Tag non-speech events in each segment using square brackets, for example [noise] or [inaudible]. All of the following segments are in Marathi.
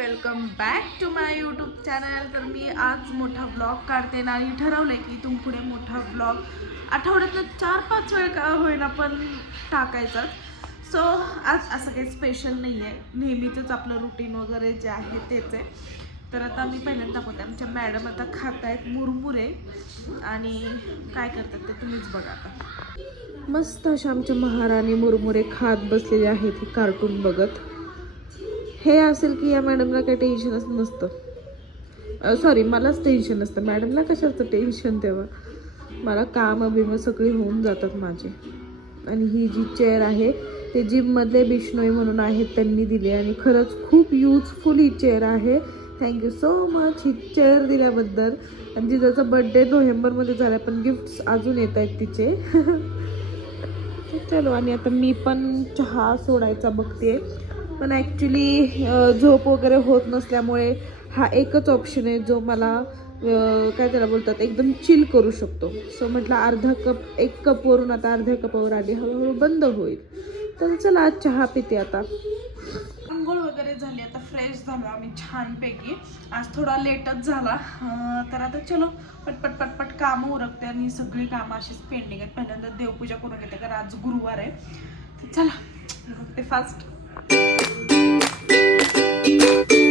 Welcome back to my YouTube channel. तर मी आज मोठा ब्लॉग काढते ना आणि ठरवलं आहे की इथून पुढे मोठा ब्लॉग आठवड्यातनं चार पाच वेळ का होईना पण टाकायचा सो आज असं काही स्पेशल नाही आहे नेहमीचंच आपलं रुटीन वगैरे जे आहे तेच आहे. तर आता मी पहिल्यांदा दाखवते आमच्या मॅडम आता खात आहेत मुरमुरे आणि काय करतात ते तुम्हीच बघा आता. मस्त अशा आमच्या महाराणी मुरमुरे खात बसलेले आहेत हे कार्टून बघत. हे असेल की या मॅडमला काही टेन्शनच नसतं. सॉरी मलाच टेन्शन नसतं. मॅडमला कशाचं टेन्शन तेव्हा? मला काम बिम सगळी होऊन जातात माझे. आणि ही जी चेअर आहे ते जिममधले बिष्णोई म्हणून आहेत त्यांनी दिली. आणि खरंच खूप युजफुल ही चेअर आहे. थँक्यू सो मच ही चेअर दिल्याबद्दल. आणि जिजाचा बड्डे नोव्हेंबरमध्ये झाला पण गिफ्ट्स अजून येत आहेत तिचे. [laughs] चलो आणि आता मी पण चहा सोडायचा बघते पण ॲक्च्युली झोप वगैरे होत नसल्यामुळे हा एकच ऑप्शन आहे जो मला काय त्याला बोलतात एकदम चिल करू शकतो. सो म्हटलं अर्धा कप एक कपवरून आता अर्ध्या कपावर आली हळूहळू बंद होईल. तर चला आज चहा पिते आता. आंघोळ वगैरे झाली आता फ्रेश झालो आम्ही छानपैकी. आज थोडा लेटच झाला. तर आता चलो पटपट पटपट कामं उरकते आणि सगळी कामं अशीच पेंडिंग आहेत. पहिल्यांदा देवपूजा करून घेते कारण आज गुरुवार आहे. तर चला ते फास्ट ओ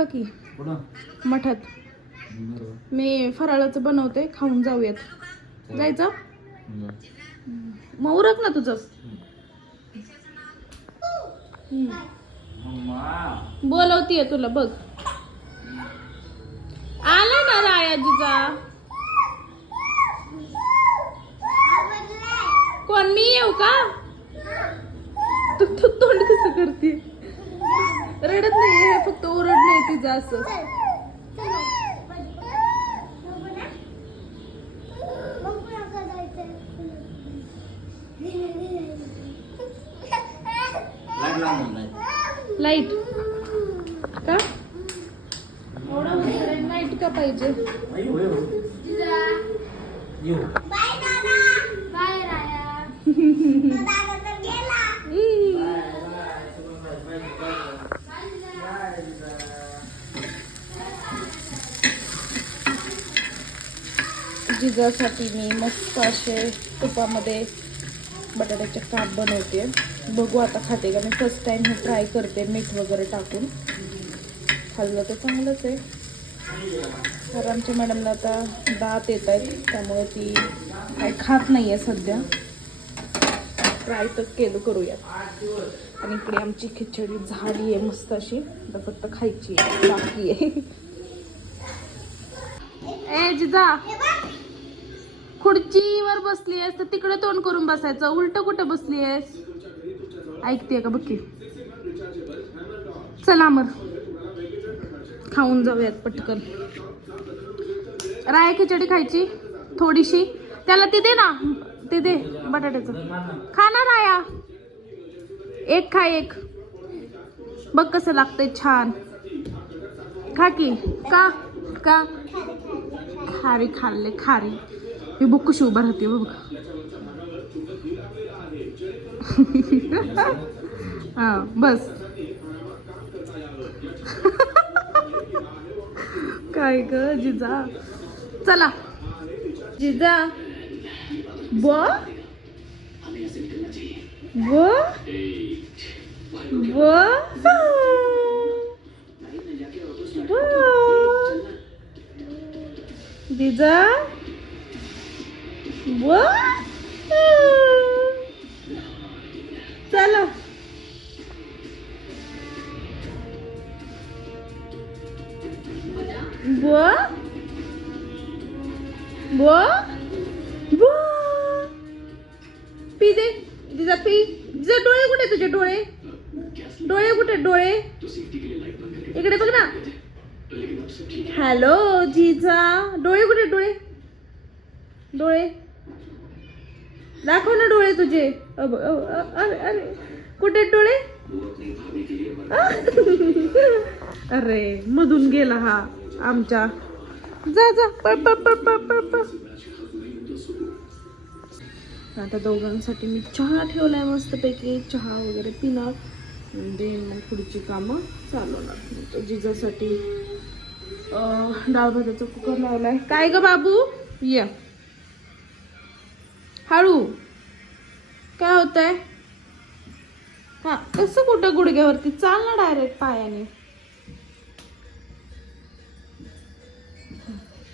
की कुठं मठात. मी फराळाचं बनवते खाऊन जाऊयात. जायचं? मग उरक ना तुझं. बोलवतीये तुला बघ. आला ना रायाजीचा कोण मी येऊ का? तू तू तोंड कसं करते रडत नाही हे फक्त ओरड नाही तिचं असं. लाइट का? लाइट का पाहिजे? भिजासाठी मी मस्त असे तुपामध्ये बटाट्याचे काप बनवते. बघू आता खाते का. मी फर्स्ट टाईम हे ट्राय करते मीठ वगैरे टाकून. खाल्लं तर चांगलंच आहे. तर आमच्या मॅडमला आता दात येत आहेत त्यामुळे ती काही खात नाही आहे सध्या. ट्राय तर केलं करूया आणि इकडे आमची खिचडी झाली आहे मस्त अशी. आता फक्त खायची आहे, बाकी आहे. ए जिजा. खुर्चीवर बसली आहेस तर तिकडे तोंड करून बसायचं. उलट कुठं बसली आहेस? ऐकते का? बघ की. चला मर खाऊन जाऊयात पटकन. राय खिचडी खायची? थोडीशी? त्याला ती दे ना. ते दे बटाट्याचं. खा ना राया. एक खा एक. बघ कसं लागतंय छान. खा की. का? का? खारी खाल्ले खारी. ही बुक कशी उभा राहते बघ. हा बस. काय ग जिजा? चला. जिजा? ब जिजा? चला. ब ब ब पी दे. तिचा पी. तिचा डोळे कुठे तुझे डोळे? डोळे कुठे डोळे? इकडे बघ ना. हॅलो जिजा. डोळे कुठे डोळे? डोळे. दाखव ना डोळे तुझे. अरे अरे कुठे डोळे? [laughs] अरे मधून गेला हा आमच्या जा जा पळ पळ पळ पळ पळ पळ आता दोघांसाठी मी चहा ठेवलाय मस्तपैकी. चहा वगैरे पिणार. म्हणजे मग पुढची कामं चालवणार. जिजासाठी डाळ भाताचा कुकर लावलाय. काय ग बाबू? या. हळू. काय होतंय? हां हा कसं कुठं गुडघ्यावरती? चाल ना डायरेक्ट पायाने.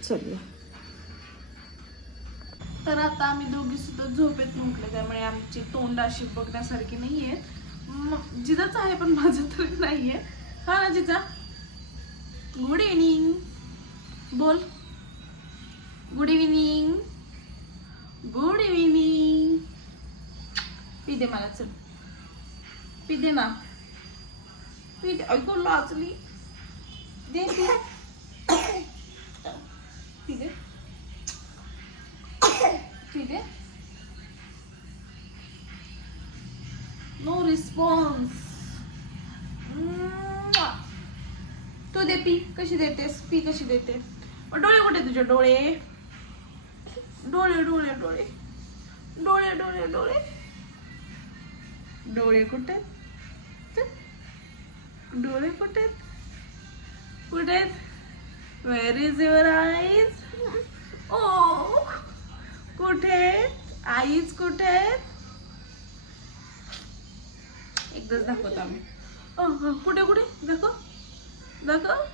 चल. तर आता आम्ही दोघी सुद्धा झोपेत म्हटलं त्यामुळे आमची तोंड अशी बघण्यासारखी नाहीये. म- जिजाच आहे पण माझं तरी आहे हा ना जिजा? गुड इव्हनिंग बोल. गुड इव्हिनिंग गुड इव्हिनिंग पी दे मला चल. पी दे ना. पी दे लाचली दे पी दे पी दे नो रिस्पॉन्स तू दे पी कशी देतेस? पी कशी देते? डोळे कुठे तुझे डोळे? डोळे डोळे डोळे. डोळे डोळे डोळे. डोळे कुठे? डोळे कुठे? कुठे? वेर इज युअर आईज ओ. कुठे? आईज कुठे? एकदाच दाखवतो आम्ही. कुठे कुठे? दाखव. दाखव.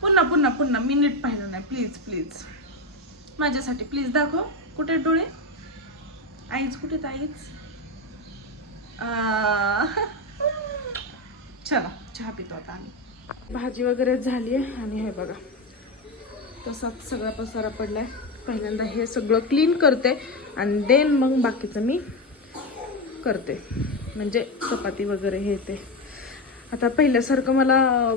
पुन्हा पुन्हा पुन्हा. मी नीट पाहिलं नाही. प्लीज प्लीज माझ्यासाठी. प्लीज दाखव. कुठे डोळे? आईच कुठे आईच? [laughs] चला चहा पितो आता आम्ही. भाजी वगैरे झाली आहे आणि हे बघा. तसाच सगळा पसारा पडलाय. पहिल्यांदा हे सगळं क्लीन करते आणि देन मग बाकीचं मी करते. म्हणजे चपाती वगैरे हे ते. आता पहिल्यासारखं मला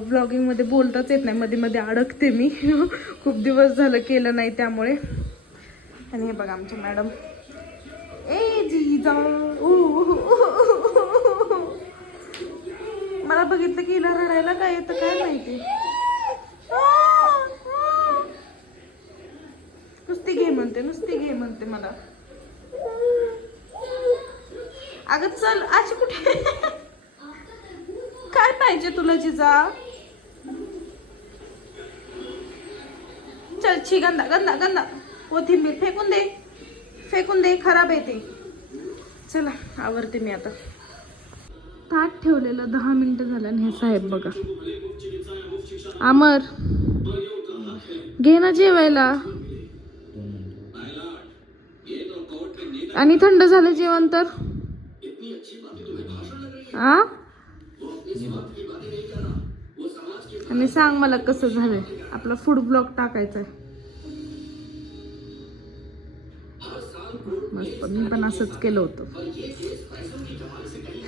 ब्लॉगिंगमध्ये बोलताच येत नाही. मध्ये मध्ये अडकते मी. [laughs] खूप दिवस झालं केलं नाही त्यामुळे. आणि हे बघा आमचे मॅडम. ए जी जा मला बघितलं की हिला रडायला काय येतं काय माहिती? नुसती घे म्हणते नुसती घे म्हणते मला. अगं चल अशी कुठे? पाहिजे तुला जिजा. चल छी गंदा गंदा गंदा. कोथिंबीर फेकून दे. फेकून दे खराब आहे ते. चला आवरते मी आता. ताट ठेवलेलं दहा मिनिटं झालं आणि हे साहेब बघा. अमर घे ना जेवायला. आणि थंड झालं जेवण तर? आ? आणि सांग मला कसं झालंय. आपला फूड ब्लॉग टाकायचा आहे मस्त मी पण असंच केलं होतं.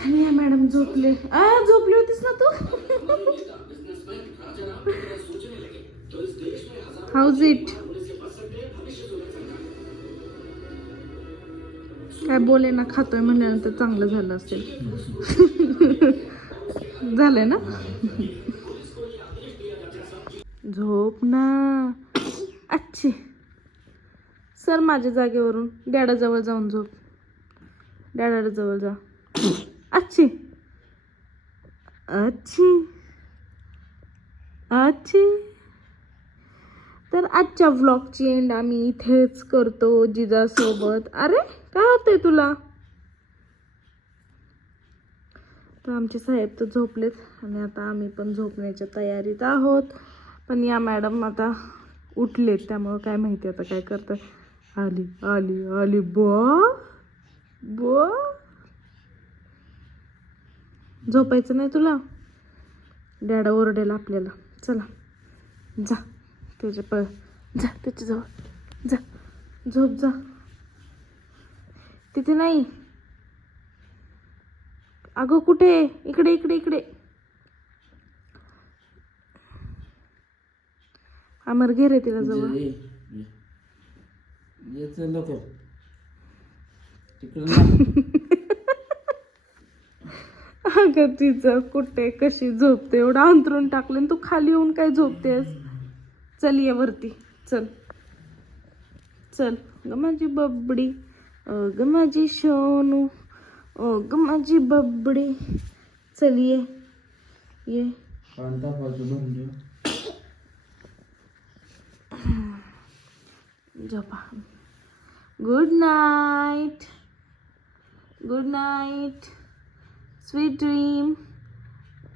आणि या मॅडम झोपले. आ झोपली होतीस ना तू? हाऊज इट काय बोले ना खातोय म्हणल्यानंतर चांगलं झालं असेल. झालंय ना? झोप ना. अच्छे. सर माझ्या जागेवरून डॅडाजवळ जाऊन झोप. डॅडाजवळ जा. अच्छी. अच्छी. अच्छी. तर आजच्या व्लॉगची एंड आम्ही इथेच करतो जिजासोबत. अरे काय होतंय तुला? तर आमचे साहेब तर झोपलेत आणि आता आम्ही पण झोपण्याच्या तयारीत आहोत. पण या मॅडम आता उठलेत त्यामुळं काय माहिती आता काय करतात आली आली आली. बुवा बुवा झोपायचं नाही तुला? डॅडा ओरडेल आपल्याला. चला जा. त्याच्या प जा त्याच्याजवळ. जा. झोप जा. तिथे नाही? अगं कुठे? इकडे इकडे इकडे. अमर घे रे तिला जवळ. तिकडे ना. अगं तिचं कुठे कशी झोपते? एवढं अंतरून टाकलं तू खाली येऊन काय झोपतेस? चल ये वरती. चल. चल. ग माझी बबडी. अग माझी सोनू अग माझी बबडी. चल ये. ये. झोपा good night good night sweet dream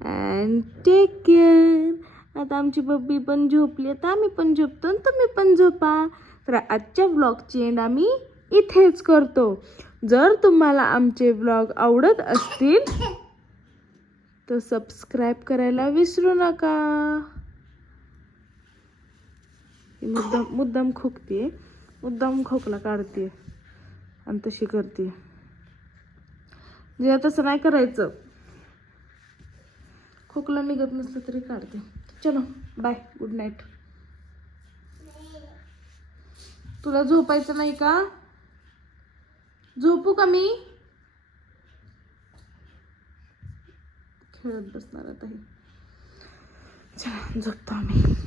and take care आता आमची बब्बी पण झोपली. आता आम्ही पण झोपतो आणि तुम्ही पण झोपा. तर आजच्या व्लॉगची एंड आम्ही इथेच करतो. जर तुम्हाला आमचे ब्लॉग आवडत असतील तर सबस्क्राईब करायला विसरू नका. मुद्दाम मुद्दाम खोकते मुद्दाम खोकला काढते आणि तशी करते जे तसं नाही करायचं. खोकला निघत नसलं तरी काढते. चलो बाय गुड नाईट तुला झोपायचं नाही का? झोपू का मी? खेळत बसणार आता हे. चला झोपतो आम्ही.